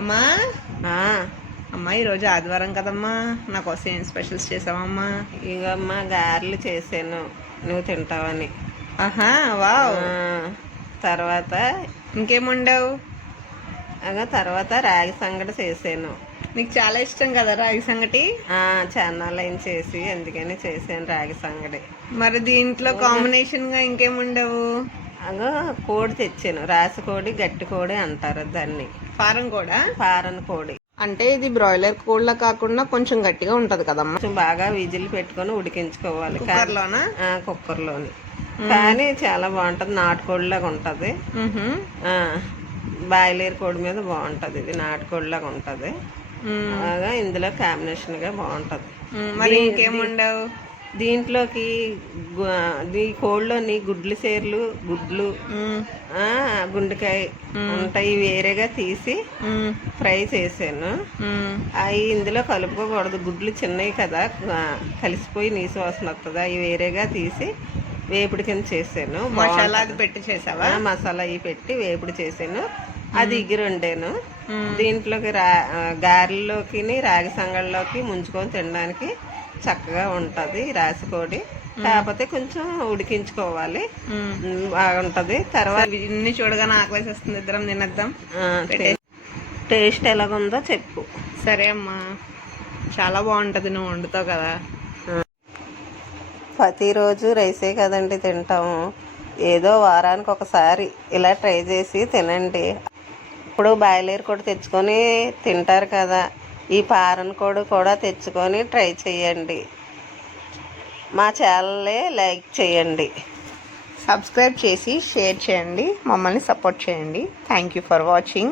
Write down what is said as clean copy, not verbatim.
అమ్మా ఆ, అమ్మా ఈరోజు ఆదివారం కదమ్మా, నా కోసం ఏం స్పెషల్స్ చేసావమ్మా? ఇగమ్మా గారెలు చేసాను నువ్వు తింటావని. ఆహా, వావ్. ఆ, తర్వాత ఇంకేం వండావు? తర్వాత రాగి సంగటి చేసాను. నీకు చాలా ఇష్టం కదా రాగి సంగటి. చాన్నాళ్ళైన చేసి అందుకని చేసాను రాగి సంగటి. మరి దీంట్లో కాంబినేషన్ గా ఇంకేం వండావు? అగో కోడి తెచ్చాను, రాసి కోడి గట్టి కోడి అంటారు దాన్ని. ఫారం కూడా? పారన్ కోడి. అంటే ఇది బ్రాయిలర్ కోళ్ళ కాకుండా కొంచెం గట్టిగా ఉంటది కదమ్మా. కొంచెం బాగా విజిల్ పెట్టుకొని ఉడికించుకోవాలి కుక్కర్లోనా? కుక్కర్లోని. కానీ చాలా బాగుంటది, నాటుకోడిలాగా ఉంటది. బాయిలర్ కోడి మీద బాగుంటది, ఇది నాటుకోడిలాగా ఉంటది. బాగా ఇందులో కాంబినేషన్ గా బాగుంటది. మరి ఇంకేం వండావు? దీంట్లోకి కోళ్ళలోని గుడ్లు సేర్లు, గుడ్లు, గుండెకాయ ఉంటాయి, వేరేగా తీసి ఫ్రై చేసాను. అవి ఇందులో కలుపుకోకూడదు, గుడ్లు చిన్నవి కదా, కలిసిపోయి నీసు వాసన వస్తుంది. అవి వేరేగా తీసి వేపుడు కింద చేసాను. మసాలా అది పెట్టి చేసావా? మసాలా అవి పెట్టి వేపుడు చేసాను. అది ఇగిరి వండాను. దీంట్లోకి గారెల్లోకి రాగి సంగళ్ళలోకి ముంచుకొని తినడానికి చక్కగా ఉంటది రాసికోడి. కాకపోతే కొంచెం ఉడికించుకోవాలి, బాగుంటది. తర్వాత ఇన్ని చూడగానే ఆకలేసి వస్తుంది, ఇద్దరం తినేద్దాం. టేస్ట్ ఎలాగుందో చెప్పు. సరే అమ్మా, చాలా బాగుంటది, నువ్వు వండుతావు కదా. ప్రతిరోజు రైసే కదండి తింటాము, ఏదో వారానికి ఒకసారి ఇలా ట్రై చేసి తినండి. ఇప్పుడు బాయిలర్ కూడా తెచ్చుకొని తింటారు కదా, ఈ పారన్ కోడి కూడా తెచ్చుకొని ట్రై చేయండి. మా ఛానల్ని లైక్ చేయండి, సబ్స్క్రైబ్ చేసి షేర్ చేయండి, మమ్మల్ని సపోర్ట్ చేయండి. Thank you for watching.